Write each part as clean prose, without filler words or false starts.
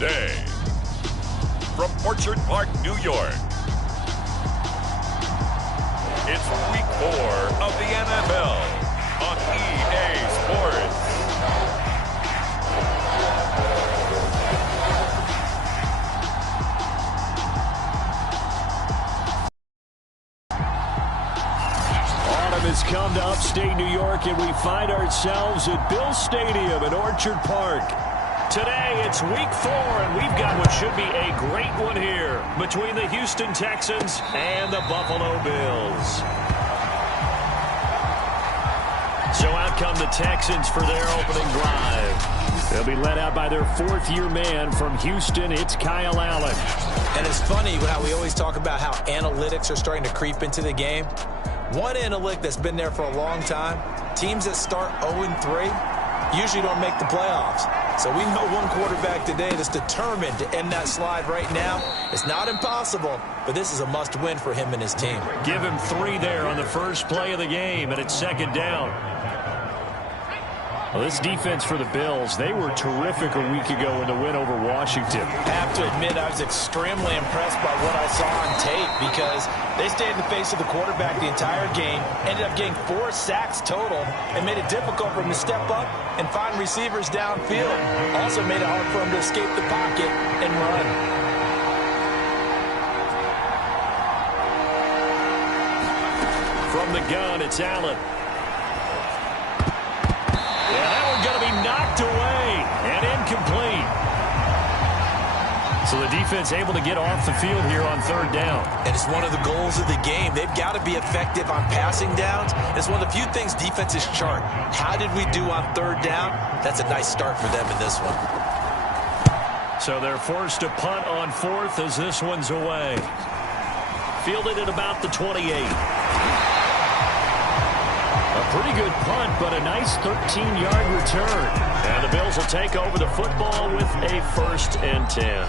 Today, from Orchard Park, New York, it's Week 4 of the NFL on EA Sports. Autumn has come to upstate New York, and we find ourselves at Bill Stadium in Orchard Park. Today, it's Week 4, and we've got what should be a great one here between the Houston Texans and the Buffalo Bills. So out come the Texans for their opening drive. They'll be led out by their fourth-year man from Houston. It's Kyle Allen. And it's funny how we always talk about how analytics are starting to creep into the game. One analytic that's been there for a long time, teams that start 0-3 usually don't make the playoffs. So we know one quarterback today that's determined to end that slide right now. It's not impossible, but this is a must-win for him and his team. Give him 3 there on the first play of the game, and it's second down. Well, this defense for the Bills, they were terrific a week ago in the win over Washington. I have to admit, I was extremely impressed by what I saw on tape because they stayed in the face of the quarterback the entire game, ended up getting 4 sacks total, and made it difficult for him to step up and find receivers downfield. Also made it hard for him to escape the pocket and run. From the gun, it's Allen. Yeah, that one's going to be knocked away and incomplete. So the defense able to get off the field here on third down. And it's one of the goals of the game. They've got to be effective on passing downs. It's one of the few things defenses chart. How did we do on third down? That's a nice start for them in this one. So they're forced to punt on fourth as this one's away. Fielded at about the 28. A pretty good punt, but a nice 13-yard return. And the Bills will take over the football with a 1st and 10.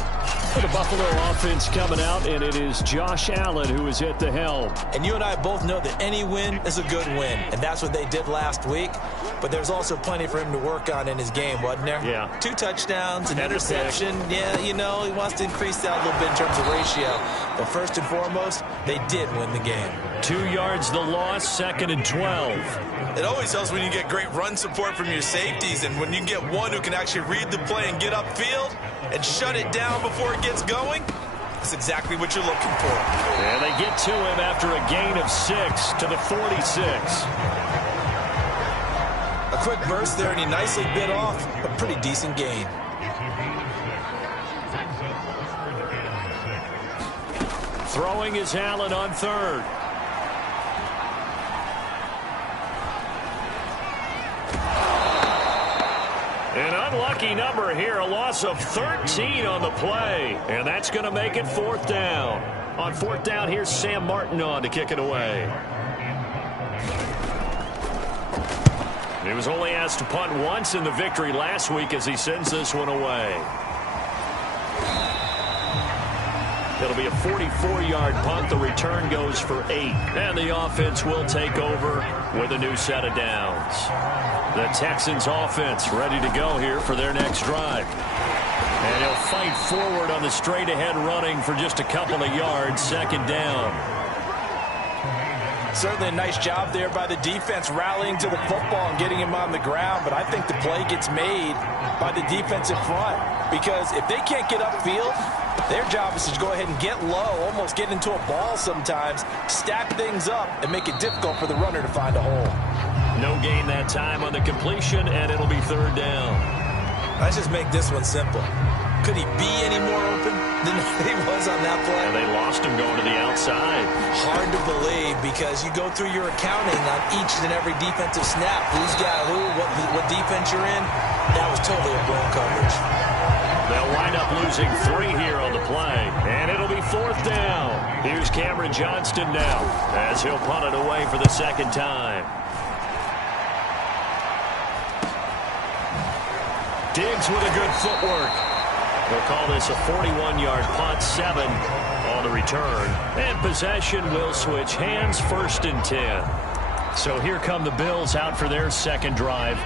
The Buffalo offense coming out, and it is Josh Allen who is at the helm. And you and I both know that any win is a good win, and that's what they did last week. But there's also plenty for him to work on in his game, wasn't there? Yeah. 2 touchdowns, an interception. Yeah, you know, he wants to increase that a little bit in terms of ratio. But first and foremost, they did win the game. 2 yards the loss, 2nd and 12. It always helps when you get great run support from your safeties, and when you get one who can actually read the play and get upfield and shut it down before it gets going. That's exactly what you're looking for. And they get to him after a gain of 6 to the 46. A quick burst there, and he nicely bit off a pretty decent gain. Throwing is Allen on third. An unlucky number here, a loss of 13 on the play. And that's going to make it 4th down. On 4th down, here's Sam Martin on to kick it away. He was only asked to punt once in the victory last week as he sends this one away. It'll be a 44-yard punt. The return goes for 8. And the offense will take over with a new set of downs. The Texans offense ready to go here for their next drive. And he'll fight forward on the straight-ahead running for just a couple of yards. 2nd down. Certainly a nice job there by the defense rallying to the football and getting him on the ground. But I think the play gets made by the defensive front. Because if they can't get upfield, their job is to go ahead and get low, almost get into a ball sometimes, stack things up, and make it difficult for the runner to find a hole. No gain that time on the completion, and it'll be 3rd down. Let's just make this one simple. Could he be any more open than he was on that play? And they lost him going to the outside. Hard to believe because you go through your accounting on each and every defensive snap. Who's got who, what defense you're in. That was totally a blown coverage. They'll wind up losing 3 here on the play. And it'll be 4th down. Here's Cameron Johnston now as he'll punt it away for the 2nd time. Diggs with a good footwork. We'll call this a 41-yard punt, 7 on the return. And possession will switch hands, 1st and 10. So here come the Bills out for their 2nd drive.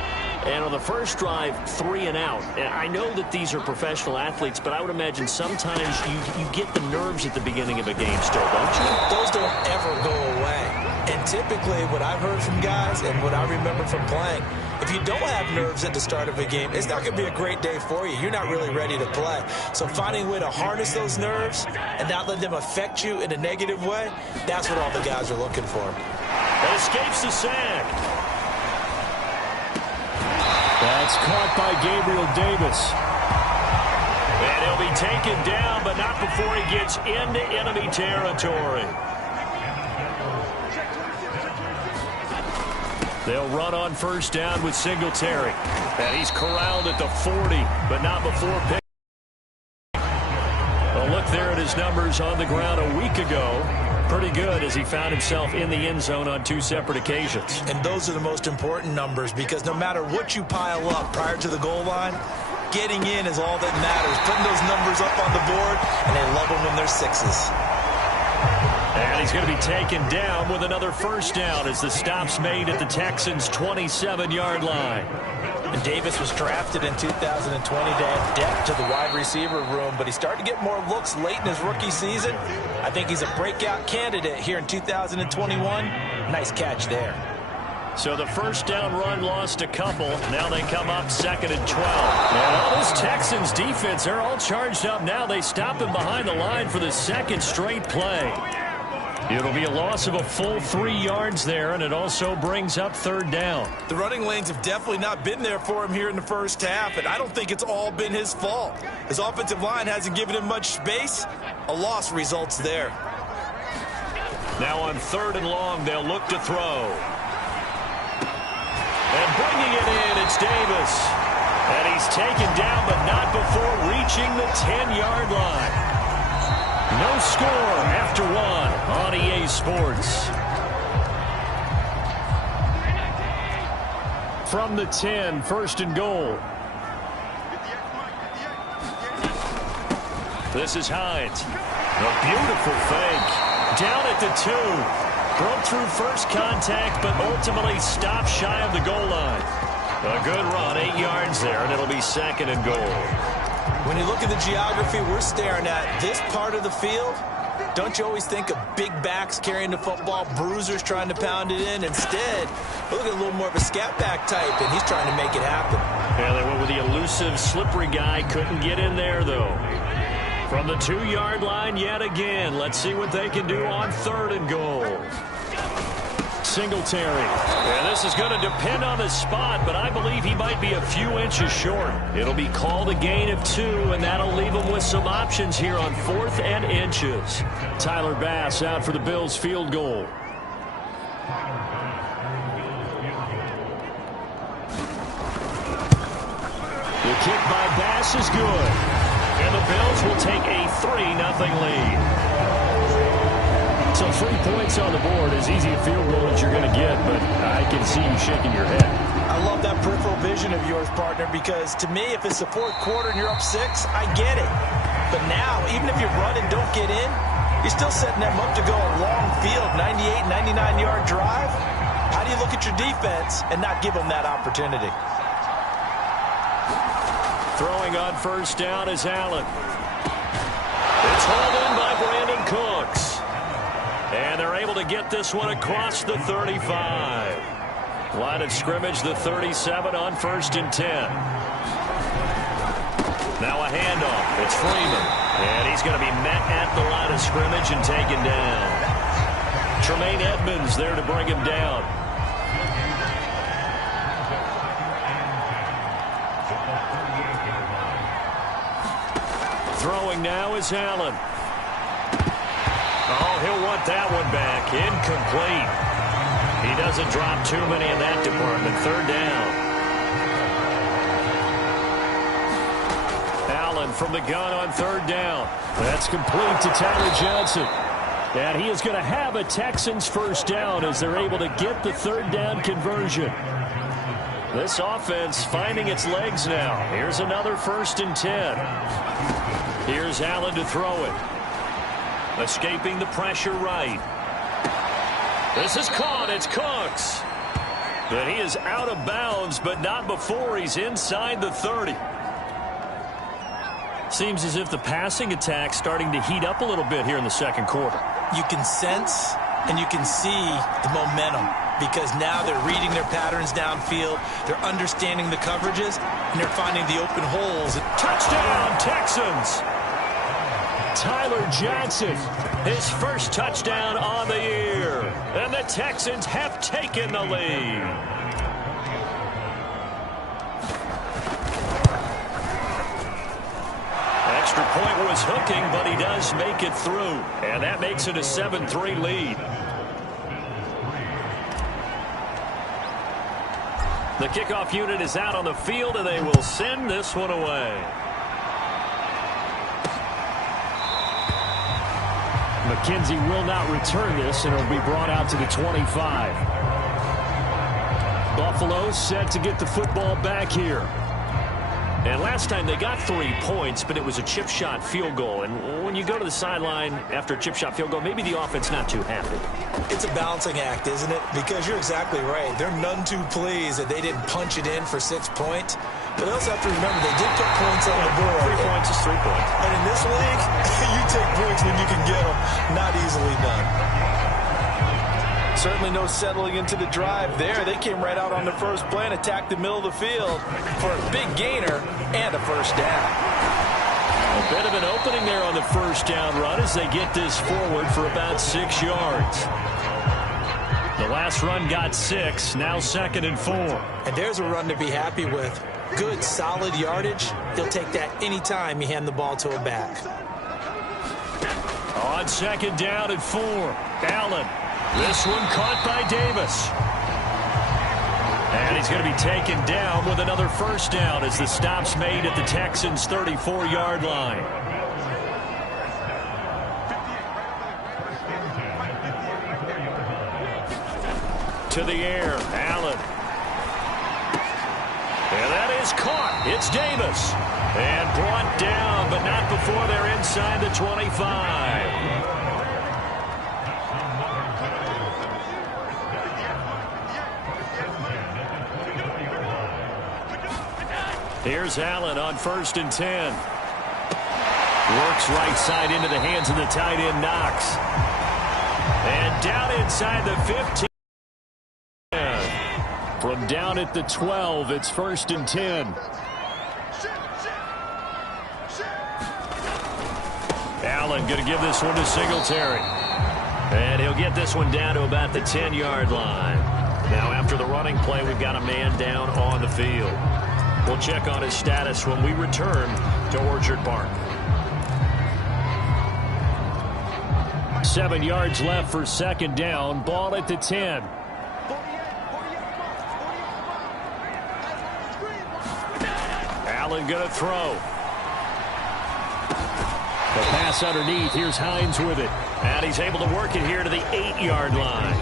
And on the first drive, 3 and out. And I know that these are professional athletes, but I would imagine sometimes you get the nerves at the beginning of a game still, don't you? Those don't ever go away. And typically what I've heard from guys and what I remember from playing, if you don't have nerves at the start of a game, it's not going to be a great day for you. You're not really ready to play. So finding a way to harness those nerves and not let them affect you in a negative way, that's what all the guys are looking for. That escapes the sack. That's caught by Gabriel Davis. And he'll be taken down, but not before he gets into enemy territory. They'll run on 1st down with Singletary. And he's corralled at the 40, but not before pick. Well, look there at his numbers on the ground a week ago. Pretty good as he found himself in the end zone on 2 separate occasions. And those are the most important numbers because no matter what you pile up prior to the goal line, getting in is all that matters. Putting those numbers up on the board, and they love them when they're 6s. And he's going to be taken down with another 1st down as the stop's made at the Texans' 27-yard line. And Davis was drafted in 2020 to add depth to the wide receiver room, but he started to get more looks late in his rookie season. I think he's a breakout candidate here in 2021. Nice catch there. So the 1st down run lost a couple. Now they come up 2nd and 12. And all this Texans defense, they're all charged up now. They stop him behind the line for the 2nd straight play. It'll be a loss of a full 3 yards there, and it also brings up 3rd down. The running lanes have definitely not been there for him here in the first half, and I don't think it's all been his fault. His offensive line hasn't given him much space. A loss results there. Now on 3rd and long, they'll look to throw. And bringing it in, it's Davis. And he's taken down, but not before reaching the 10-yard line. No score after 1 on EA Sports. From the 10, 1st and goal. This is Hines. A beautiful fake. Down at the 2. Broke through first contact, but ultimately stopped shy of the goal line. A good run, 8 yards there, and it'll be 2nd and goal. When you look at the geography we're staring at, this part of the field, don't you always think of big backs carrying the football, bruisers trying to pound it in? Instead, look at a little more of a scat back type, and he's trying to make it happen. Yeah, they went with the elusive, slippery guy. Couldn't get in there, though. From the 2-yard line yet again. Let's see what they can do on 3rd and goal. Singletary. And this is going to depend on the spot, but I believe he might be a few inches short. It'll be called a gain of 2, and that'll leave him with some options here on 4th and inches. Tyler Bass out for the Bills field goal. The kick by Bass is good. And the Bills will take a 3-0 lead. So 3 points on the board, as easy a field goal as you're going to get, but I can see you shaking your head. I love that peripheral vision of yours, partner, because to me, if it's the 4th quarter and you're up 6, I get it. But now, even if you run and don't get in, you're still setting them up to go a long field, 98, 99-yard drive. How do you look at your defense and not give them that opportunity? Throwing on 1st down is Allen. It's hauled in by Brandon Cooks. And they're able to get this one across the 35. Line of scrimmage, the 37 on 1st and 10. Now a handoff. It's Freeman. And he's going to be met at the line of scrimmage and taken down. Tremaine Edmonds there to bring him down. Throwing now is Allen. Oh, he'll want that one back. Incomplete. He doesn't drop too many in that department. 3rd down. Allen from the gun on 3rd down. That's complete to Tyler Johnson. And he is going to have a Texans 1st down as they're able to get the 3rd down conversion. This offense finding its legs now. Here's another 1st and 10. Here's Allen to throw it. Escaping the pressure right. This is caught. It's Cooks. But he is out of bounds, but not before he's inside the 30. Seems as if the passing attack's starting to heat up a little bit here in the 2nd quarter. You can sense and you can see the momentum because now they're reading their patterns downfield. They're understanding the coverages, and they're finding the open holes. Touchdown, Texans! Tyler Johnson, his 1st touchdown on the year. And the Texans have taken the lead. Extra point was hooking, but he does make it through. And that makes it a 7-3 lead. The kickoff unit is out on the field, and they will send this one away. McKenzie will not return this, and it'll be brought out to the 25. Buffalo set to get the football back here. And last time they got 3 points, but it was a chip shot field goal. And when you go to the sideline after a chip shot field goal, maybe the offense not too happy. It's a balancing act, isn't it? Because you're exactly right. They're none too pleased that they didn't punch it in for 6 points. But they also have to remember they did put points on the board. 3 points is 3 points. And in this league, you take points when you can get them. Not easily done. Certainly no settling into the drive there. They came right out on the first play and attacked the middle of the field for a big gainer and a 1st down. A bit of an opening there on the first down run as they get this forward for about 6 yards. The last run got 6, now 2nd and 4. And there's a run to be happy with. Good, solid yardage. He'll take that anytime you hand the ball to a back. On 2nd down and 4, Allen. This one caught by Davis. And he's going to be taken down with another first down as the stop's made at the Texans' 34-yard line. To the air, Allen. And that is caught. It's Davis. And brought down, but not before they're inside the 25. Here's Allen on 1st and 10. Works right side into the hands of the tight end, Knox. And down inside the 15. From down at the 12, it's 1st and 10. Allen going to give this one to Singletary. And he'll get this one down to about the 10-yard line. Now after the running play, we've got a man down on the field. We'll check on his status when we return to Orchard Park. 7 yards left for 2nd down. Ball at the 10. Allen going to throw. The pass underneath. Here's Hines with it. And he's able to work it here to the 8-yard line.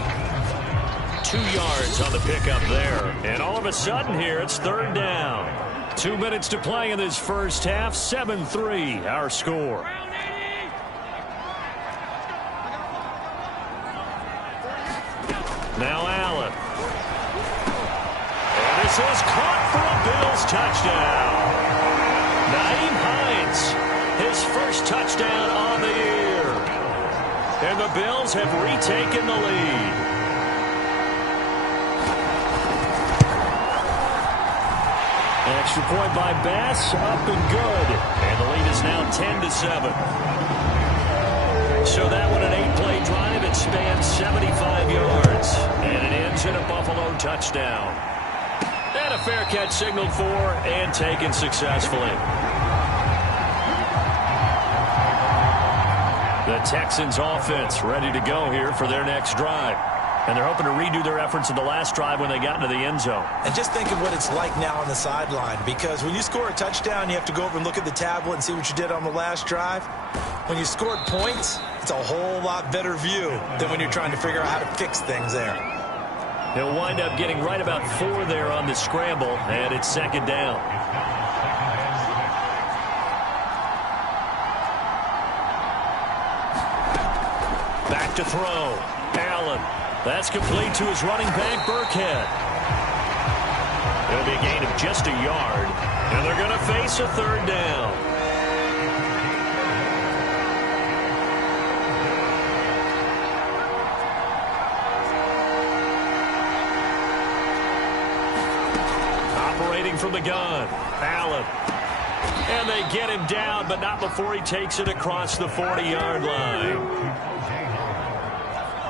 2 yards on the pickup there. And all of a sudden here, it's 3rd down. 2 minutes to play in this first half. 7-3, our score. Now Allen. And this is caught for a Bills touchdown. Nyheim Hines, his first touchdown on the year. And the Bills have retaken the lead. Extra point by Bass, up and good. And the lead is now 10-7. So that one, an 8-play drive. It spans 75 yards. And it ends in a Buffalo touchdown. And a fair catch signaled for and taken successfully. The Texans offense ready to go here for their next drive. And they're hoping to redo their efforts in the last drive when they got into the end zone. And just think of what it's like now on the sideline, because when you score a touchdown, you have to go over and look at the tablet and see what you did on the last drive. When you scored points, it's a whole lot better view than when you're trying to figure out how to fix things there. He'll wind up getting right about 4 there on the scramble, and it's 2nd down. Back to throw. Allen. That's complete to his running back, Burkhead. It'll be a gain of just a yard, and they're going to face a 3rd down. Operating from the gun, Allen. And they get him down, but not before he takes it across the 40-yard line.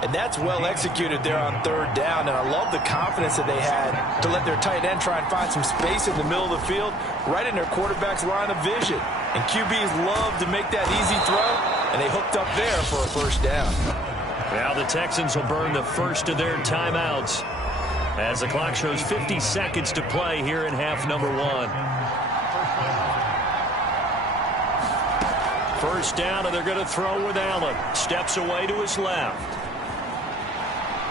And that's well executed there on 3rd down. And I love the confidence that they had to let their tight end try and find some space in the middle of the field, right in their quarterback's line of vision. And QBs love to make that easy throw, and they hooked up there for a 1st down. Now the Texans will burn the first of their timeouts as the clock shows 50 seconds to play here in half number 1. 1st down, and they're going to throw with Allen. Steps away to his left.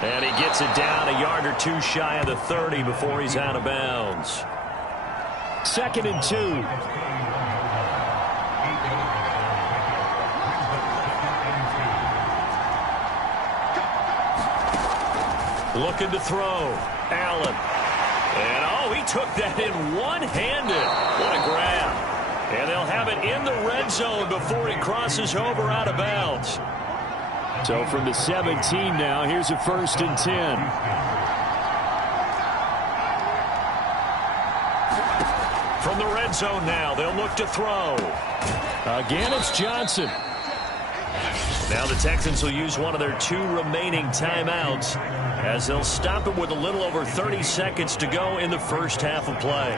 And he gets it down a yard or 2 shy of the 30 before he's out of bounds. 2nd and 2. Looking to throw. Allen. And, oh, he took that in one-handed. What a grab. And they'll have it in the red zone before he crosses over out of bounds. So from the 17 now, here's a 1st and 10. From the red zone now, they'll look to throw. Again, it's Johnson. Now the Texans will use one of their 2 remaining timeouts as they'll stop it with a little over 30 seconds to go in the first half of play.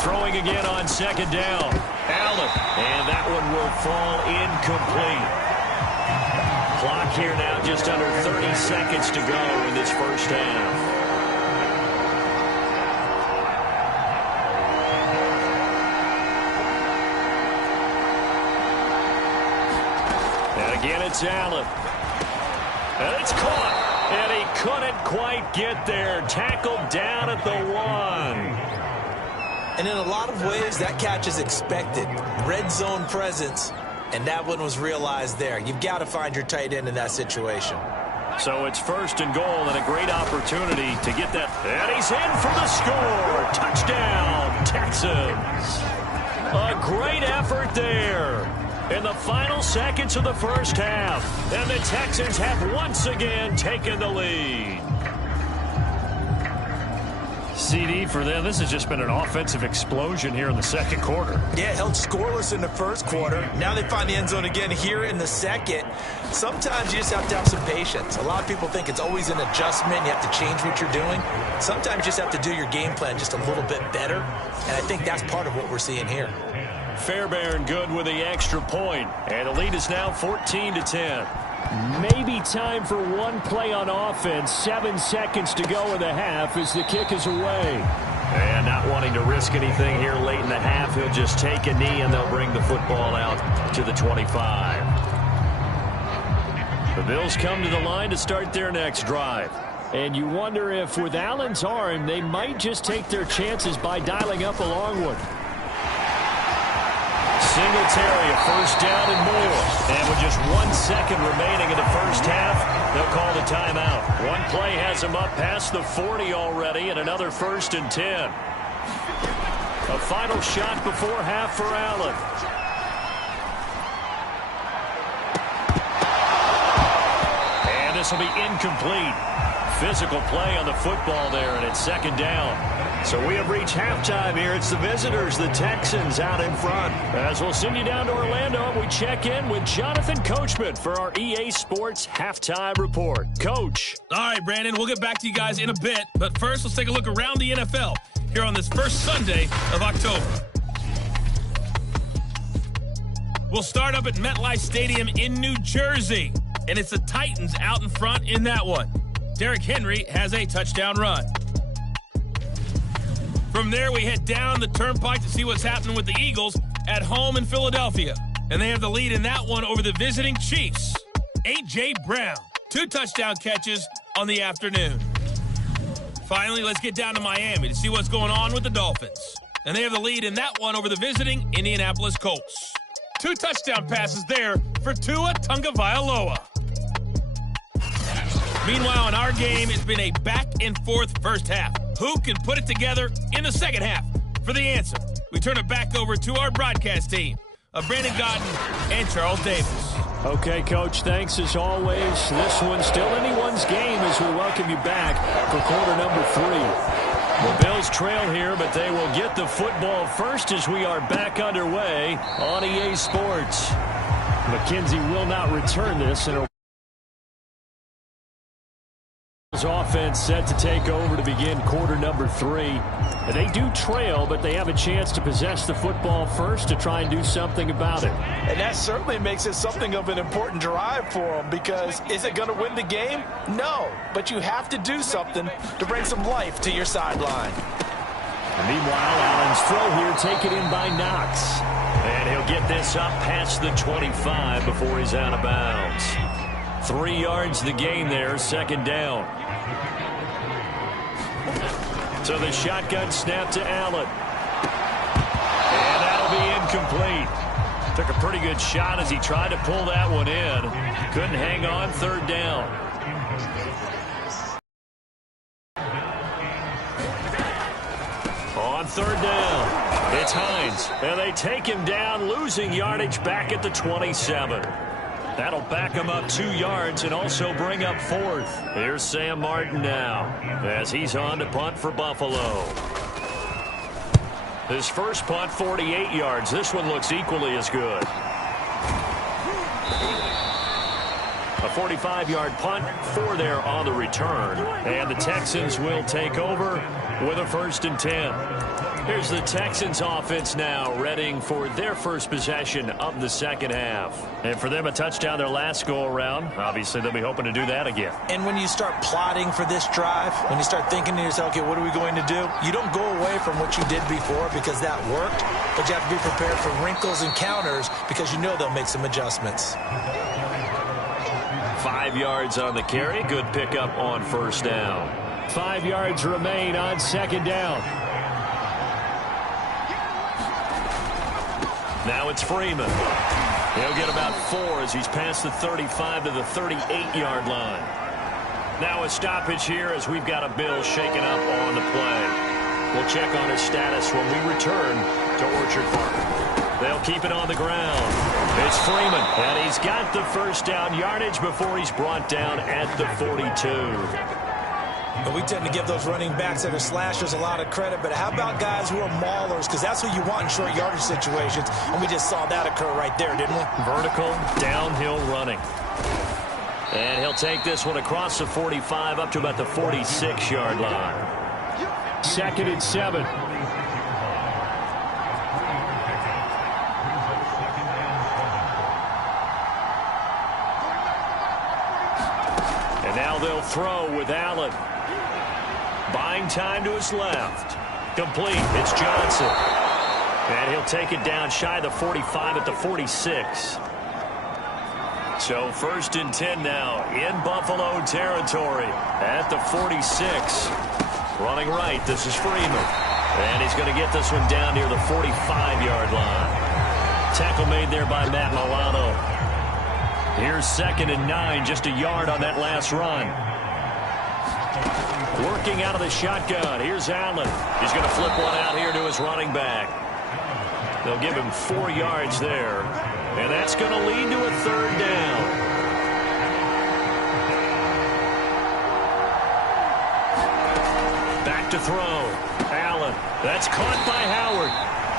Throwing again on second down. Allen. And that one will fall incomplete. Clock here now just under 30 seconds to go in this first half. And again it's Allen. And it's caught. And he couldn't quite get there. Tackled down at the 1. And in a lot of ways, that catch is expected. Red zone presence, and that one was realized there. You've got to find your tight end in that situation. So it's first and goal and a great opportunity to get that. And he's in for the score. Touchdown, Texans. A great effort there in the final seconds of the first half. And the Texans have once again taken the lead. CD for them, this has just been an offensive explosion here in the second quarter. Yeah, held scoreless in the first quarter. Now they find the end zone again here in the second. Sometimes you just have to have some patience. A lot of people think it's always an adjustment. You have to change what you're doing. Sometimes you just have to do your game plan just a little bit better. And I think that's part of what we're seeing here. Fairbairn good with the extra point. And the lead is now 14-10. Maybe time for one play on offense. 7 seconds to go in the half as the kick is away. And not wanting to risk anything here late in the half, he'll just take a knee and they'll bring the football out to the 25. The Bills come to the line to start their next drive. And you wonder if with Allen's arm, they might just take their chances by dialing up a long one. Singletary, a first down and more. And with just 1 second remaining in the first half, they'll call the timeout. One play has them up past the 40 already, and another 1st and 10. A final shot before half for Allen. And this will be incomplete. Physical play on the football there, and it's second down. So we have reached halftime here. It's the visitors, the Texans, out in front. As we'll send you down to Orlando, we check in with Jonathan Coachman for our EA Sports Halftime Report. Coach. All right, Brandon, we'll get back to you guys in a bit. But first, let's take a look around the NFL here on this first Sunday of October. We'll start up at MetLife Stadium in New Jersey. And it's the Titans out in front in that one. Derrick Henry has a touchdown run. From there, we head down the turnpike to see what's happening with the Eagles at home in Philadelphia. And they have the lead in that one over the visiting Chiefs. A.J. Brown, 2 touchdown catches on the afternoon. Finally, let's get down to Miami to see what's going on with the Dolphins. And they have the lead in that one over the visiting Indianapolis Colts. 2 touchdown passes there for Tua Tagovailoa. Meanwhile, in our game, it's been a back-and-forth first half. Who can put it together in the second half? For the answer, we turn it back over to our broadcast team of Brandon Gaudin and Charles Davis. Okay, Coach, thanks as always. This one's still anyone's game as we welcome you back for quarter number 3. The Bills trail here, but they will get the football first as we are back underway on EA Sports. McKenzie will not return this, and offense set to take over to begin quarter number 3. They do trail, but they have a chance to possess the football first to try and do something about it. And that certainly makes it something of an important drive for them, because is it going to win the game? No, but you have to do something to bring some life to your sideline. And meanwhile, Allen's throw here taken in by Knox. And he'll get this up past the 25 before he's out of bounds. 3 yards the gain there, second down. So the shotgun snap to Allen. And that'll be incomplete. Took a pretty good shot as he tried to pull that one in. Couldn't hang on, third down. On third down, it's Hines. And they take him down, losing yardage back at the 27. That'll back him up 2 yards and also bring up 4th. Here's Sam Martin now as he's on to punt for Buffalo. His first punt, 48 yards. This one looks equally as good. A 45-yard punt, 4 there on the return. And the Texans will take over with a 1st and 10. Here's the Texans offense now, readying for their first possession of the second half. And for them, a touchdown their last go-around. Obviously, they'll be hoping to do that again. And when you start plotting for this drive, when you start thinking to yourself, okay, what are we going to do? You don't go away from what you did before because that worked, but you have to be prepared for wrinkles and counters because you know they'll make some adjustments. 5 yards on the carry. Good pickup on 1st down. 5 yards remain on 2nd down. Now it's Freeman. He'll get about 4 as he's past the 35 to the 38-yard line. Now a stoppage here as we've got a Bill shaken up on the play. We'll check on his status when we return to Orchard Park. They'll keep it on the ground. It's Freeman, and he's got the 1st down yardage before he's brought down at the 42. And we tend to give those running backs that are slashers a lot of credit, but how about guys who are maulers? Because that's who you want in short yardage situations, and we just saw that occur right there, didn't we? Vertical, downhill running. And he'll take this one across the 45 up to about the 46-yard line. 2nd and 7. And now they'll throw with Allen. Buying time to his left. Complete. It's Johnson. And he'll take it down shy of the 45 at the 46. So 1st and 10 now in Buffalo territory at the 46. Running right, this is Freeman. And he's going to get this one down near the 45-yard line. Tackle made there by Matt Milano. Here's 2nd and 9, just a yard on that last run. Working out of the shotgun. Here's Allen. He's going to flip one out here to his running back. They'll give him 4 yards there. And that's going to lead to a 3rd down. Back to throw. Allen. That's caught by Howard.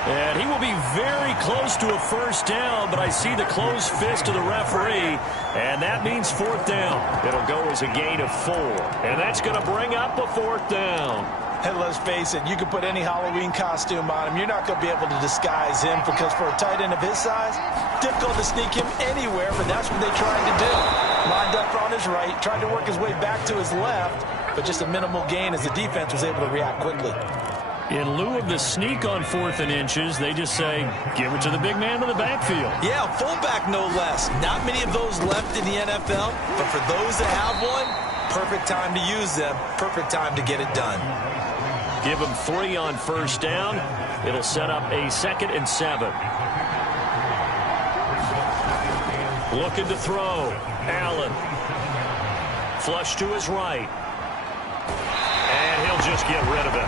And he will be very close to a 1st down, but I see the closed fist of the referee, and that means 4th down. It'll go as a gain of 4, and that's going to bring up a 4th down. And let's face it, you can put any Halloween costume on him. You're not going to be able to disguise him because for a tight end of his size, difficult to sneak him anywhere, but that's what they tried to do. Lined up on his right, tried to work his way back to his left, but just a minimal gain as the defense was able to react quickly. In lieu of the sneak on 4th and inches, they just say, give it to the big man in the backfield. Yeah, fullback no less. Not many of those left in the NFL, but for those that have one, perfect time to use them, perfect time to get it done. Give him 3 on 1st down. It'll set up a 2nd and 7. Looking to throw. Allen. Flush to his right. And he'll just get rid of it.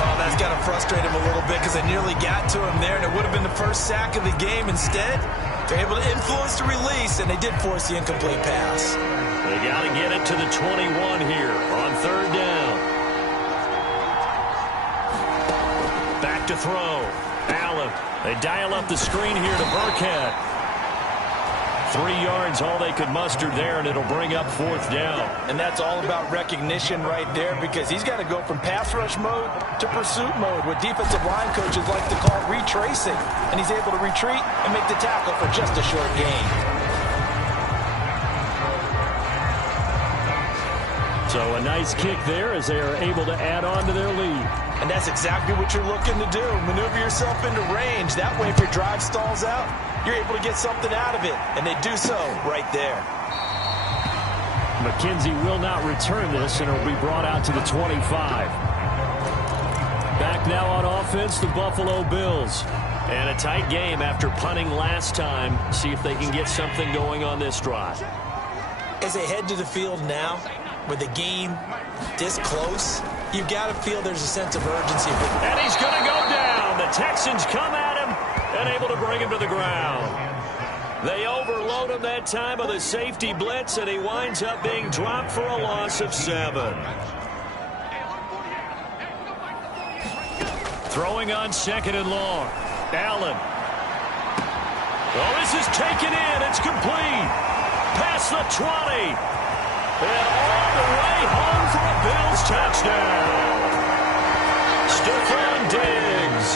Oh, that's got to frustrate him a little bit because they nearly got to him there, and it would have been the first sack of the game. Instead, they're able to influence the release, and they did force the incomplete pass. They got to get it to the 21 here on 3rd down. Back to throw. Allen. They dial up the screen here to Burkhead. 3 yards, all they could muster there, and it'll bring up 4th down. And that's all about recognition right there because he's got to go from pass rush mode to pursuit mode, what defensive line coaches like to call retracing. And he's able to retreat and make the tackle for just a short gain. So a nice kick there as they are able to add on to their lead. And that's exactly what you're looking to do. Maneuver yourself into range. That way, if your drive stalls out, you're able to get something out of it. And they do so right there. McKenzie will not return this, and it'll be brought out to the 25. Back now on offense, the Buffalo Bills. And a tight game after punting last time. See if they can get something going on this drive. As they head to the field now, with the game this close, you've got to feel there's a sense of urgency. And he's going to go down. The Texans come at him and able to bring him to the ground. They overlook overload him that time with a safety blitz, and he winds up being dropped for a loss of 7. Throwing on 2nd and long. Allen. Well, this is taken in. It's complete. Past the 20. And all the way home for a Bills touchdown. Stephon Diggs.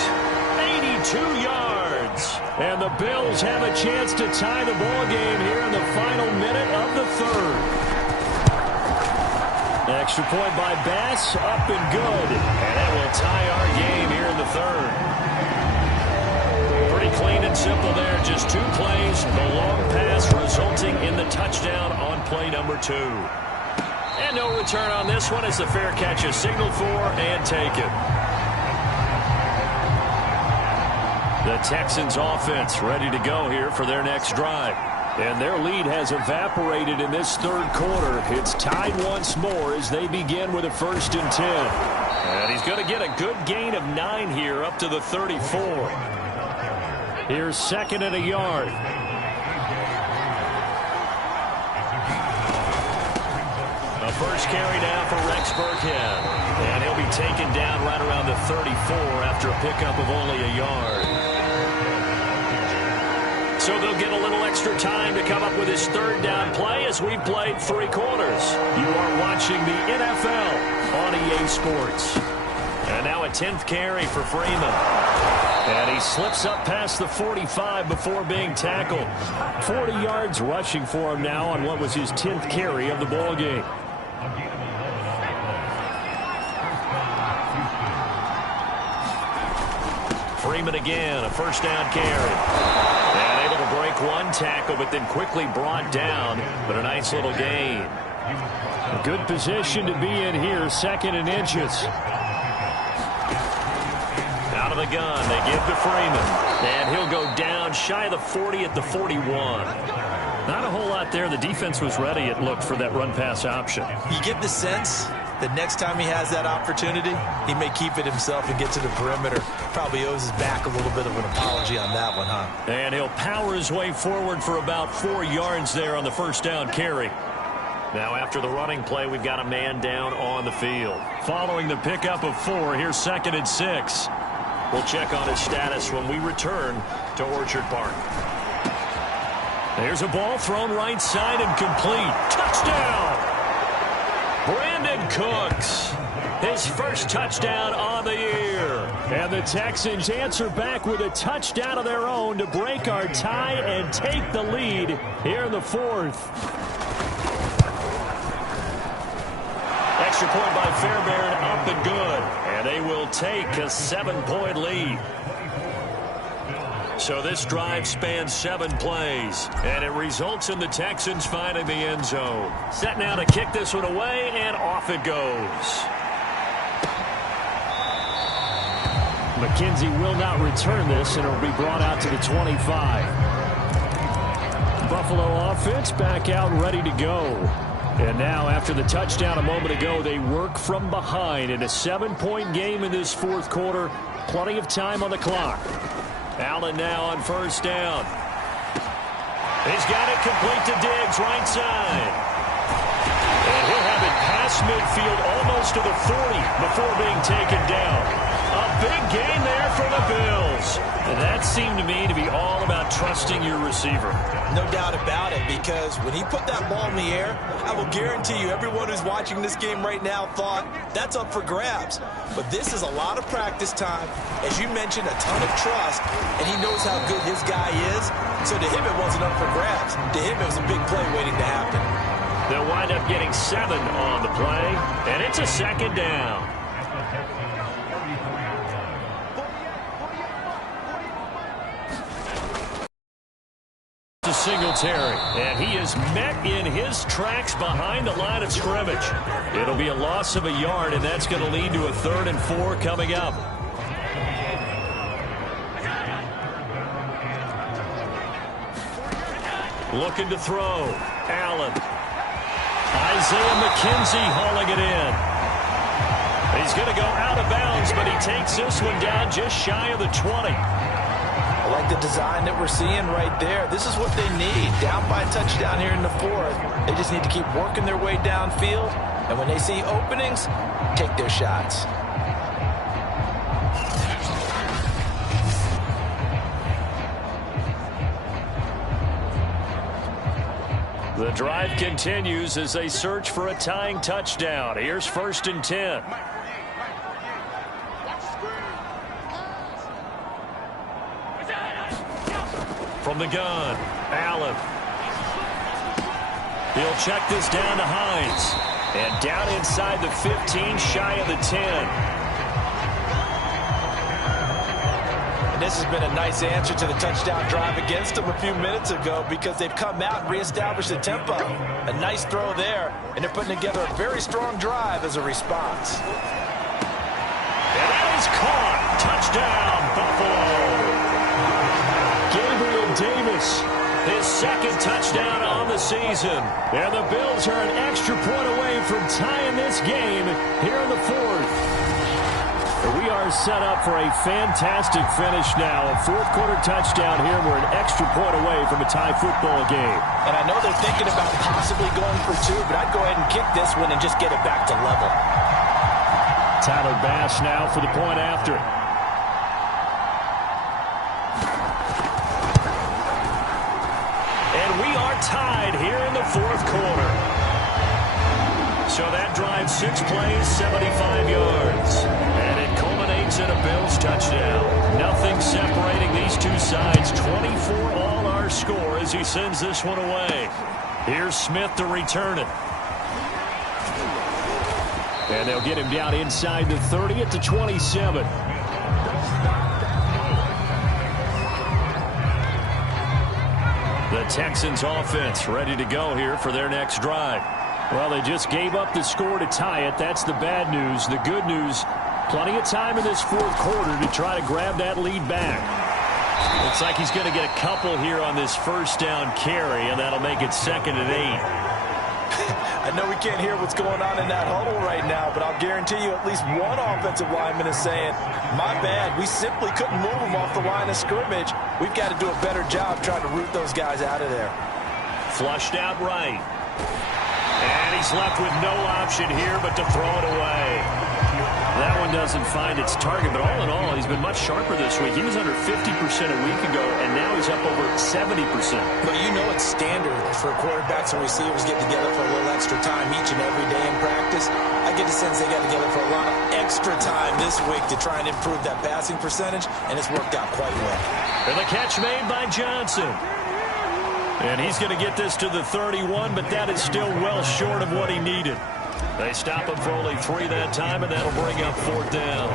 82 yards. And the Bills have a chance to tie the ball game here in the final minute of the 3rd. Extra point by Bass, up and good. And it will tie our game here in the 3rd. Pretty clean and simple there. Just 2 plays. The long pass resulting in the touchdown on play number 2. And no return on this one as the fair catch is signaled for and taken. The Texans offense ready to go here for their next drive. And their lead has evaporated in this 3rd quarter. It's tied once more as they begin with a 1st and 10. And he's going to get a good gain of 9 here up to the 34. Here's 2nd and a yard. A first carry now for Rex Burkhead. And he'll be taken down right around the 34 after a pickup of only a yard. So they'll get a little extra time to come up with his 3rd down play as we've played 3 quarters. You are watching the NFL on EA Sports. And now a 10th carry for Freeman. And he slips up past the 45 before being tackled. 40 yards rushing for him now on what was his 10th carry of the ball game. Freeman again, a 1st down carry. And able to break 1 tackle, but then quickly brought down. But a nice little gain. A good position to be in here, 2nd and inches. Out of the gun, they give to Freeman. And he'll go down shy of the 40 at the 41. Not a whole lot there. The defense was ready, it looked, for that run-pass option. You get the sense that next time he has that opportunity, he may keep it himself and get to the perimeter. Probably owes his back a little bit of an apology on that one, huh? And he'll power his way forward for about 4 yards there on the 1st down carry. Now after the running play, we've got a man down on the field. Following the pickup of 4, here's 2nd and 6. We'll check on his status when we return to Orchard Park. There's a ball thrown right side and complete. Touchdown! Brandon Cooks, his 1st touchdown on the year. And the Texans answer back with a touchdown of their own to break our tie and take the lead here in the 4th. Extra point by Fairbairn, up and good. And they will take a 7-point lead. So this drive spans 7 plays, and it results in the Texans finding the end zone. Set now to kick this one away, and off it goes. McKenzie will not return this, and it will be brought out to the 25. Buffalo offense back out ready to go. And now, after the touchdown a moment ago, they work from behind in a 7-point game in this 4th quarter. Plenty of time on the clock. Allen now on 1st down. He's got it complete to Diggs, right side. And he'll have it past midfield almost to the 40 before being taken down. A big gain there for the Bills. And that seemed to me to be all about trusting your receiver. No doubt about it, because when he put that ball in the air, I will guarantee you everyone who's watching this game right now thought that's up for grabs. But this is a lot of practice time. As you mentioned, a ton of trust, and he knows how good his guy is. So to him, it wasn't up for grabs. To him, it was a big play waiting to happen. They'll wind up getting 7 on the play, and it's a 2nd down. Singletary, and he is met in his tracks behind the line of scrimmage. It'll be a loss of a yard, and that's going to lead to a 3rd and 4 coming up. Looking to throw. Allen. Isaiah McKenzie hauling it in. He's going to go out of bounds, but he takes this one down just shy of the 20. I like the design that we're seeing right there. This is what they need. Down by a touchdown here in the fourth. They just need to keep working their way downfield. And when they see openings, take their shots. The drive continues as they search for a tying touchdown. Here's 1st and 10. From the gun, Allen. He'll check this down to Hines. And down inside the 15, shy of the 10. And this has been a nice answer to the touchdown drive against them a few minutes ago because they've come out and reestablished the tempo. A nice throw there, and they're putting together a very strong drive as a response. And that is caught. Touchdown, Buffalo. Gabriel Davis, his 2nd touchdown on the season. And the Bills are an extra point away from tying this game here in the 4th. We are set up for a fantastic finish now. A 4th-quarter touchdown here. We're an extra point away from a tie football game. And I know they're thinking about possibly going for 2, but I'd go ahead and kick this one and just get it back to level. Tyler Bass now for the point after. And we are tied here in the 4th quarter. So that drive 6 plays, 75 yards. And it culminates in a Bills touchdown. Nothing separating these two sides. 24 all our score as he sends this one away. Here's Smith to return it. And they'll get him down inside the 30 at the 27. The Texans offense ready to go here for their next drive. Well, they just gave up the score to tie it. That's the bad news. The good news, plenty of time in this 4th quarter to try to grab that lead back. Looks like he's going to get a couple here on this 1st down carry, and that'll make it 2nd and 8. I know we can't hear what's going on in that huddle right now, but I'll guarantee you at least one offensive lineman is saying, my bad, we simply couldn't move them off the line of scrimmage. We've got to do a better job trying to root those guys out of there. Flushed out right. And he's left with no option here but to throw it away. That one doesn't find its target, but all in all, he's been much sharper this week. He was under 50% a week ago, and now he's up over 70%. But you know it's standard for quarterbacks and receivers get together for a little extra time each and every day in practice. I get the sense they got together for a lot of extra time this week to try and improve that passing percentage, and it's worked out quite well. And the catch made by Johnson. And he's going to get this to the 31, but that is still well short of what he needed. They stop him for only 3 that time, and that'll bring up 4th down.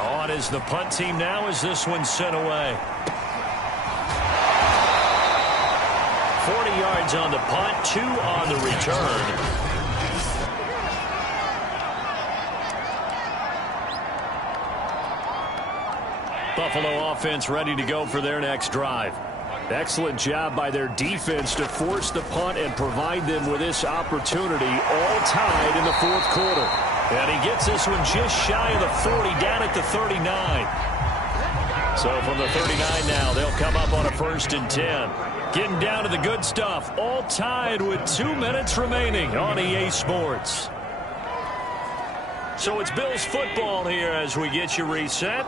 On is the punt team now as this one's sent away. 40 yards on the punt, 2 on the return. Buffalo offense ready to go for their next drive. Excellent job by their defense to force the punt and provide them with this opportunity, all tied in the 4th quarter. And he gets this one just shy of the 40, down at the 39. So from the 39 now, they'll come up on a 1st and 10. Getting down to the good stuff, all tied with 2 minutes remaining on EA Sports. So it's Bills football here as we get you reset.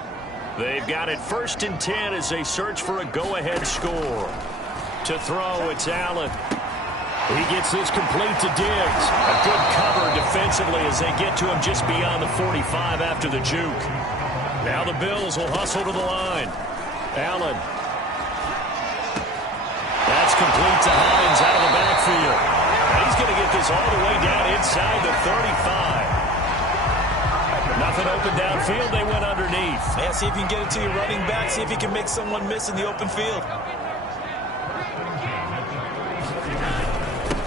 They've got it 1st and 10 as they search for a go-ahead score. To throw, it's Allen. He gets this complete to Diggs. A good cover defensively as they get to him just beyond the 45 after the juke. Now the Bills will hustle to the line. Allen. That's complete to Hines out of the backfield. Now he's going to get this all the way down inside the 35. Nothing open downfield. They went underneath. Man, see if you can get it to your running back. See if you can make someone miss in the open field.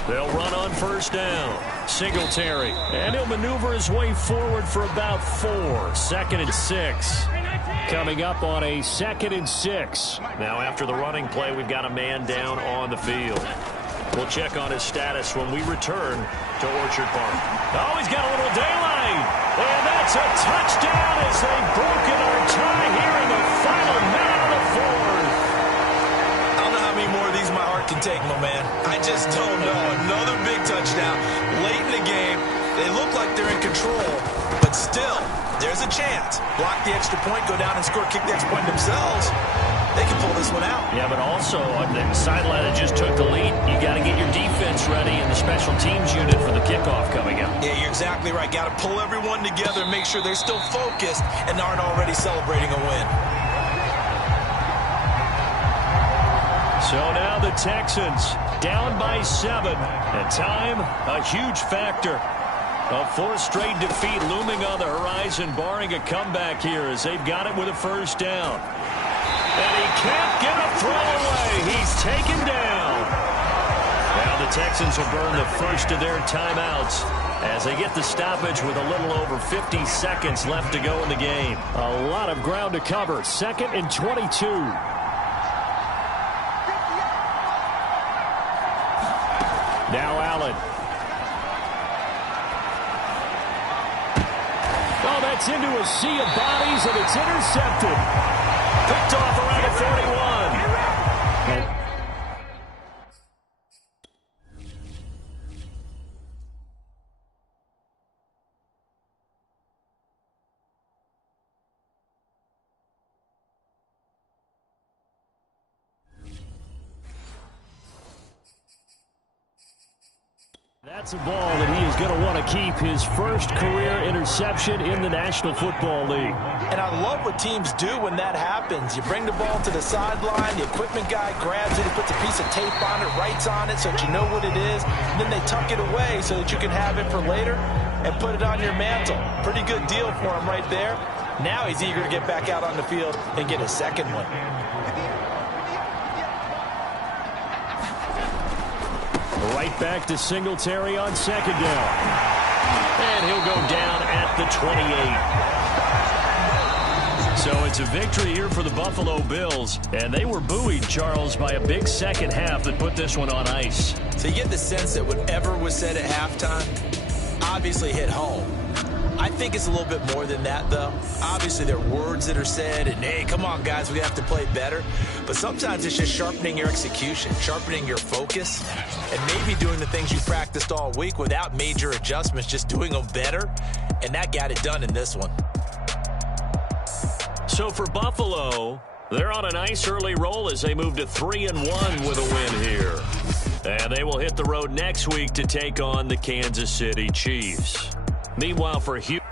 They'll run on 1st down. Singletary. And he'll maneuver his way forward for about 4. 2nd and 6. Coming up on a 2nd and 6. Now after the running play, we've got a man down on the field. We'll check on his status when we return to Orchard Park. Oh, he's got a little daylight. And that's a touchdown as they've broken our tie here in the final minute of the 4th. can take, my man. I just don't know. Another big touchdown late in the game. They look like they're in control, but still, there's a chance. Block the extra point, go down and score, kick the extra point themselves. They can pull this one out. Yeah, but also on the sideline that just took the lead, you got to get your defense ready and the special teams unit for the kickoff coming up. Yeah, you're exactly right. Got to pull everyone together and make sure they're still focused and aren't already celebrating a win. So now the Texans down by 7. And time, a huge factor. A fourth straight defeat looming on the horizon, barring a comeback here as they've got it with a first down. And he can't get a throw away. He's taken down. Now the Texans will burn the first of their timeouts as they get the stoppage with a little over 50 seconds left to go in the game. A lot of ground to cover. 2nd and 22. Now Allen. Oh, that's into a sea of bodies, and it's intercepted. Picked off around the 41. That's a ball that he is going to want to keep, his first career interception in the National Football League. And I love what teams do when that happens. You bring the ball to the sideline, the equipment guy grabs it, he puts a piece of tape on it, writes on it so that you know what it is, and then they tuck it away so that you can have it for later and put it on your mantle. Pretty good deal for him right there. Now he's eager to get back out on the field and get a second one. Right back to Singletary on 2nd down. And he'll go down at the 28. So it's a victory here for the Buffalo Bills. And they were buoyed, Charles, by a big second half that put this one on ice. So you get the sense that whatever was said at halftime obviously hit home. I think it's a little bit more than that, though. Obviously, there are words that are said, and, hey, come on, guys, we have to play better. But sometimes it's just sharpening your execution, sharpening your focus, and maybe doing the things you practiced all week without major adjustments, just doing them better, and that got it done in this one. So for Buffalo, they're on a nice early roll as they move to 3-1 with a win here. And they will hit the road next week to take on the Kansas City Chiefs. Meanwhile, for Houston.